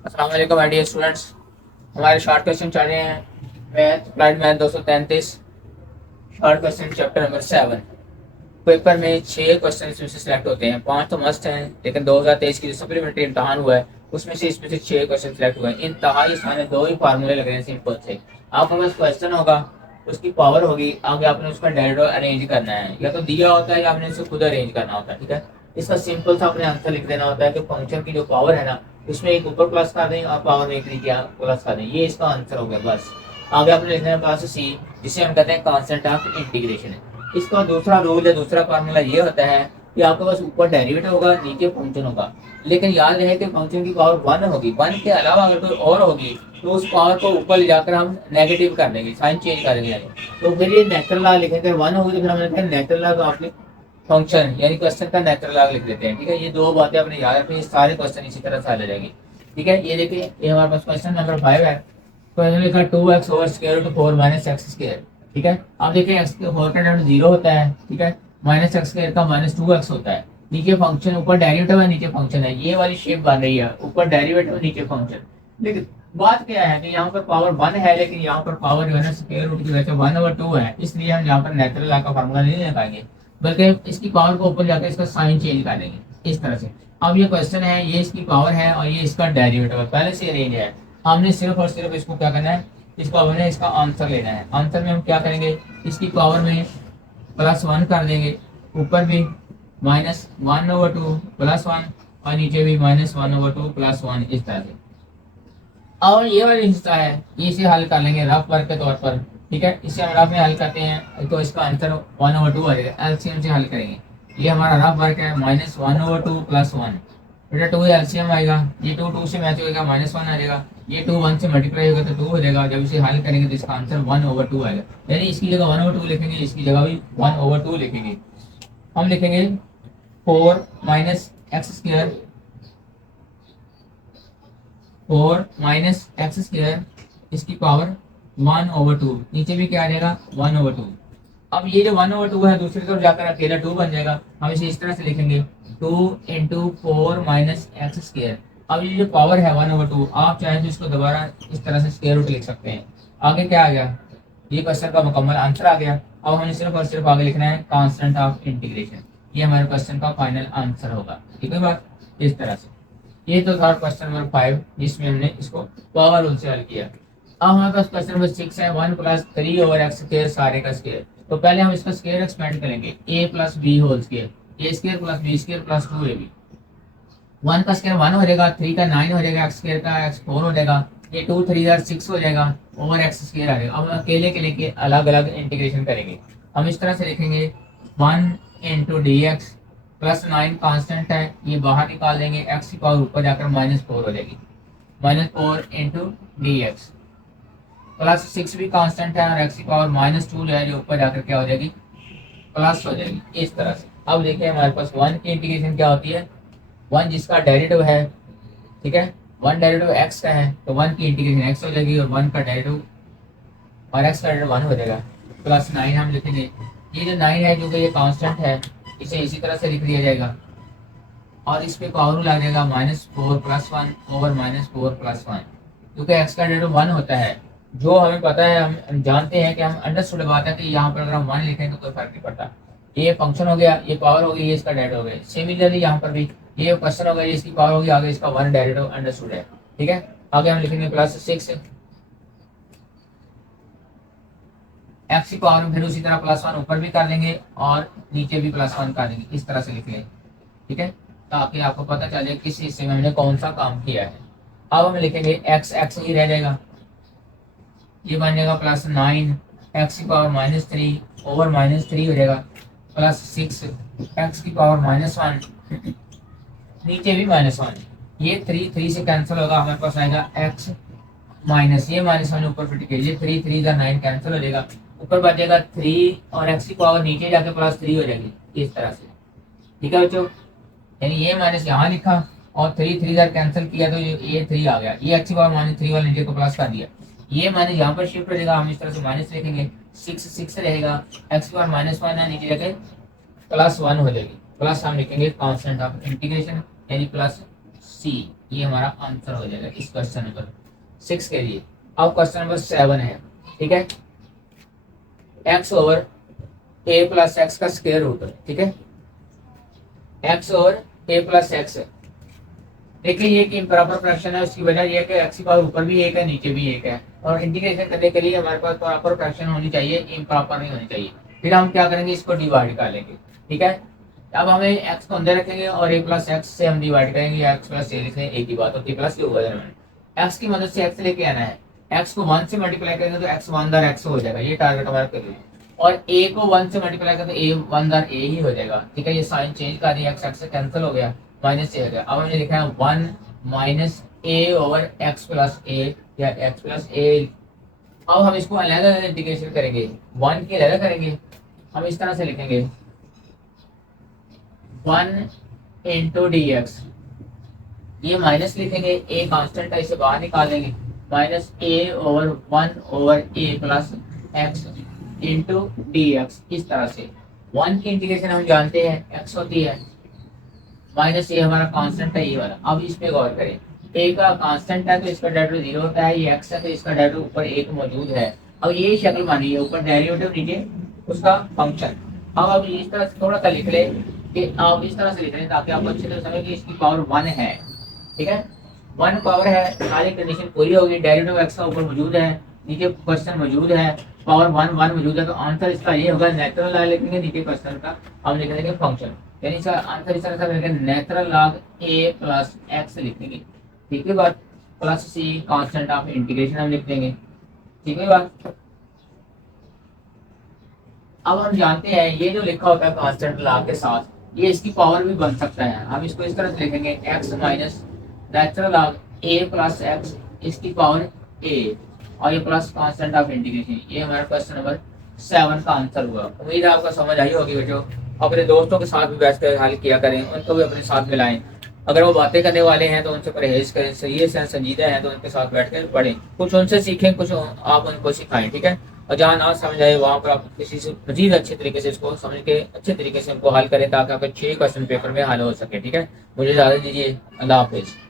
अस्सलाम वालेकुम my dear students. हमारे शॉर्ट क्वेश्चन चल रहे हैं। Math applied math 233 short question chapter number 7। Paper में 6 क्वेश्चन इसमें से सिलेक्ट होते हैं। 5 तो मस्ट हैं, लेकिन 2023 की जो सप्लीमेंट्री इम्तहान हुआ है उसमें से इसमें से 6 क्वेश्चन सिलेक्ट हुए हैं। इंतहाई आसान, दो ही फार्मूले लग रहे हैं सिंपल से। आपके पास क्वेश्चन होगा, उसकी पावर होगी, आगे आपने उसका डेरिवेटिव अरेंज करना है। या तो दिया होता है या आपने इसे खुद अरेंज करना होता है। ठीक है, इसका सिंपल सा अपने आंसर लिख देना होता है कि फंक्शन की जो पावर है ना, उसमें एक ऊपर प्लस कर दें और पावर में एक नीचे प्लस कर दें। ये इसका आंसर हो गया बस। आगे आपने लिखना है क्लास सी, जिसे हम कहते हैं कांस्टेंट ऑफ इंटीग्रेशन। इसका दूसरा रूल या दूसरा फार्मूला ये होता है कि आपके पास ऊपर डेरिवेटिव होगा, नीचे फंक्शन होगा। लेकिन याद रहे कि फंक्शन की पावर 1 होगी, 1 के अलावा अगर कोई और होगी तो उस पावर को ऊपर ले जाकर हम नेगेटिव कर देंगे, साइन चेंज कर देंगे। तो फिर ये नेचुरल लॉ लिखेंगे, 1 होगी तो फिर हम लिखते हैं नेचुरल लॉ ऑफ फंक्शन, यानी क्वेश्चन का नेचुरल लॉग लिख देते हैं। ठीक है, ये दो बातें अपने याद रखनी, सारे क्वेश्चन इसी तरह से आ जाएंगे। ठीक है, ये देखिए, ये हमारे पास क्वेश्चन नंबर 5 है। क्वेश्चन लिखा 2x over square root 4 minus x square. ठीक है, अब देखिए एक्स के 4 का डेरिवेटिव 0 होता है। ठीक है, माइनस एक्स स्क्वायर का माइनस 2x होता है। नीचे फंक्शन, ऊपर डेरिवेटिव है, नीचे फंक्शन है। ये वाली शेप बन रही है, ऊपर डेरिवेटिव नीचे फंक्शन। लेकिन बात क्या है कि यहाँ पर पावर 1 है, लेकिन यहाँ पर पावर जो है ना स्क्वायर रूट की वजह से 1/2 है, इसलिए हम यहाँ पर नेचुरल लॉ का फार्मूला नहीं लगाएंगे, बल्कि इसकी पावर को ऊपर जाकर इसका साइन चेंज कर देंगे इस तरह से। अब ये क्वेश्चन है, ये इसकी पावर है और ये इसका डेरिवेटिव है, पहले से अरेंज है। हमने सिर्फ और सिर्फ इसको क्या करना है, इसको हमने इसका आंसर लेना है। आंसर में हम क्या करेंगे, इसकी पावर में +1 कर देंगे, ऊपर भी -1/2 +1 और नीचे भी -1/2 +1 इस तरह से। और ये वाला हिस्सा है, ये इसे हल कर लेंगे रफ वर्क के तौर पर। ठीक है, इसे हम रफ में हल करते हैं तो इसका आंसर 1/2 आ जाएगा। एलसीएम से हल करेंगे, ये हमारा रफ वर्क है, -1/2 +1। बेटा 2 एलसीएम आएगा, ये 2 2 से मैच होगा, -1 आ जाएगा। ये 2 1 से मल्टीप्लाई होगा तो 2 हो जाएगा। जब इसे हल करेंगे तो इसका आंसर 1/2 आएगा। यानी इसकी जगह 1/2 लिखेंगे, इसकी जगह भी 1/2 लिखेंगे। हम लिखेंगे 4 minus x square, 4 minus x square, इसकी पावर 1/2। नीचे भी क्या आ जाएगा, 1/2। अब ये जो 1/2 है दूसरी तरफ जाकर अकेला 2 बन जाएगा। हम इसे इस तरह से लिखेंगे, 2 × 4 माइनस एक्स स्क्वायर। अब ये जो पावर है 1/2, आप चाहें तो इसको दोबारा इस तरह से स्क्वायर रूट लिख सकते हैं। आगे क्या आ गया, ये क्वेश्चन का मुकम्मल आंसर आ गया। अब हमें सिर्फ और सिर्फ आगे लिखना है कांस्टेंट ऑफ इंटीग्रेशन। ये हमारे क्वेश्चन का फाइनल आंसर होगा। ठीक है बात, इस तरह से। ये तो था क्वेश्चन नंबर 5, जिसमें हमने इसको पावर रूल से हल किया। अब हमारे पास क्वेश्चन नंबर 6 है, 1 + 3 ओवर एक्स स्क्वायर सारे का स्क्वायर। तो पहले हम इसका स्क्वायर एक्सपेंड करेंगे, a + b whole square, a square + b square + 2ab। 1 का स्क्वायर 1 हो जाएगा, 3 का 9 हो जाएगा, एक्स स्क्वायर का x 4 हो जाएगा, ये 2 3 6 हो जाएगा, ओवर एक्स स्क्वायर आ जाएगा। अब हम अकेले के लेके अलग अलग इंटीग्रेशन करेंगे। हम इस तरह से लिखेंगे, 1 × dx +9 कांस्टेंट है, ये बाहर निकाल देंगे, x की पावर ऊपर जाकर -4 हो जाएगी, -4 × dx +6 भी कांस्टेंट है और x की पावर -2 है, जो ऊपर जाकर क्या हो जाएगी, प्लस हो जाएगी इस तरह से। अब देखिए हमारे पास 1 की इंटीग्रेशन क्या होती है, 1 जिसका डेरिवेटिव है। ठीक है, 1 डेरिवेटिव x का है तो 1 की इंटीग्रेशन x हो जाएगी, और 1 का डेरिवेटिव और x का डेरिवेटिव 1 हो जाएगा। +9 हम लिखेंगे, ये जो 9 है जो कि ये कांस्टेंट है, इसे इसी तरह से लिख दिया जाएगा और इस पे पावर आ जाएगा -4 + 1 ओवर -4 + 1, क्योंकि x का डेरिवेटिव 1 होता है। जो हमें पता है, हम जानते हैं कि हम अंडरस्टूड बात है कि यहाँ पर अगर हम 1 लिखें तो कोई फर्क नहीं पड़ता। ये फंक्शन हो गया, ये पावर हो गई, ये इसका डेरिवेटिव हो गया। सिमिलरली यहाँ पर भी ये क्वेश्चन हो गया, ये इसकी पावर होगी, आगे इसका 1 डेरिवेटिव अंडरस्टूड है। ठीक है, आगे हम लिखेंगे +6 एक्स की पावर में, फिर उसी तरह +1 ऊपर भी कर देंगे और नीचे भी +1 कर देंगे, इस तरह से लिख लें। ठीक है, ताकि आपको पता चले किस हिस्से में हमने कौन सा काम किया है। अब हम लिखेंगे एक्स एक्स ही रह जाएगा, ये बन जाएगा +9 एक्स की पावर -3 ओवर -3 हो जाएगा, +6 एक्स की पावर -1, नीचे भी -1। ये 3 3 से कैंसिल होगा, हमारे पास आएगा x माइनस, ये -1 ऊपर फिट के, ये 3 3 का 9 कैंसिल हो जाएगा, ऊपर बचेगा 3 और x की पावर नीचे जाके +3 हो जाएगी इस तरह से। ठीक है बच्चों, यानी ये माइनस यहाँ लिखा और 3 3 का कैंसिल किया तो ये 3 आ गया, ये x की पावर -3 वाले नीचे को प्लस कर दिया, ये माइनस यहाँ पर शिफ्ट हो जाएगा, हम इस तरह से माइनस लिखेंगे, 6 6 रहेगा, x की पावर -1 है, नीचे जाके +1 हो जाएगी। प्लस हम लिखेंगे कांस्टेंट ऑफ इंटीग्रेशन यानी +c। ये हमारा आंसर हो जाएगा इस क्वेश्चन नंबर 6 के लिए। अब क्वेश्चन नंबर 7 है, ठीक है, x over a plus x का स्क्वायर रूट, ठीक है, x over a plus x. देखिए ये एक इम्प्रॉपर फ्रैक्शन है, उसकी वजह यह है कि एक्स की पावर ऊपर भी एक है नीचे भी एक है, और इंटीग्रेशन करने के लिए हमारे पास प्रॉपर फ्रैक्शन होनी चाहिए, इम्प्रॉपर नहीं होनी चाहिए। फिर हम क्या करेंगे, इसको डिवाइड कर लेंगे, ठीक है। अब हमें एक्स को अंदर रखेंगे और ए प्लस एक्स से हम डिवाइड करेंगे, एक्स प्लस ए लिखेंगे, एक ही बात होती है, प्लस के ऊपर एक्स की मदद से एक्स लेके आना है, एक्स को 1 से मल्टीप्लाई करेंगे तो एक्स 1 दर एक्स हो जाएगा, ये टारगेट हमारा करिए, और ए को 1 से मल्टीप्लाई करें तो ए 1 दर ए ही हो जाएगा, ठीक है। ये साइन चेंज कर दिया, एक्स एक्स से कैंसिल हो गया, माइनस ए हो गया। अब हमने लिखा है 1 minus a over x plus ए या एक्स प्लस ए। अब हम इसको अलग अलग इंटीग्रेशन करेंगे, 1 की अलग करेंगे, हम इस तरह से लिखेंगे 1 इंटू डी एक्स, ये माइनस लिखेंगे, ए कांस्टेंट है इसे बाहर निकाल देंगे, minus a over 1 over a plus x into d x, इस तरह से। 1 की इंटीग्रेशन हम जानते हैं एक्स होती है, माइनस ए हमारा कांस्टेंट है ये वाला। अब इस पे गौर करें, ए का कांस्टेंट है तो इसका डेरिवेटिव 0 होता है, ये एक्स है तो इसका डेरिवेटिव ऊपर एक मौजूद है। अब ये शक्ल मानिए, ऊपर डेरिवेटिव नीचे उसका फंक्शन। अब इस तरह से थोड़ा सा लिख ले कि आप इस तरह से लिख रहे हैं ताकि आप अच्छे तरह समझें कि इसकी पावर 1 है, ठीक है, 1 पावर है, सारी कंडीशन पूरी होगी, डेरिवेटिव एक्स का ऊपर मौजूद है, नीचे क्वेश्चन मौजूद है, पावर 1 मौजूद है, तो आंसर इसका ये होगा, नेचुरल लॉग लिखेंगे, नीचे क्वेश्चन का हम लिख देंगे फंक्शन, यानी इसका आंसर इस तरह से लिखेंगे, natural log a plus x लिखेंगे, ठीक है बात, plus c constant of integration हम लिख देंगे, ठीक है बात। अब हम जानते हैं ये जो लिखा होता है कांस्टेंट लॉग के साथ, ये इसकी पावर भी बन सकता है, हम इसको इस तरह से लिखेंगे x minus natural log a plus x, इसकी पावर ए, और ये प्लस कांस्टेंट ऑफ इंटीग्रेशन। ये हमारा क्वेश्चन नंबर 7 का आंसर हुआ। उम्मीद है आपका समझ आई होगी बच्चों। अपने दोस्तों के साथ भी बैठ कर हल किया करें, उनको भी अपने साथ मिलाएं। अगर वो बातें करने वाले हैं तो उनसे परहेज करें, सीरियस हैं संजीदा हैं तो उनके साथ बैठ कर पढ़ें, कुछ उनसे सीखें, कुछ आप उनको सिखाएं, ठीक है। और जहाँ ना समझ आए वहाँ पर आप किसी से मजीद अच्छे तरीके से इसको समझ के अच्छे तरीके से उनको हल करें ताकि आपके 6 क्वेश्चन पेपर में हल हो सके, ठीक है। मुझे इजाज़त दीजिए, अल्लाह हाफिज़।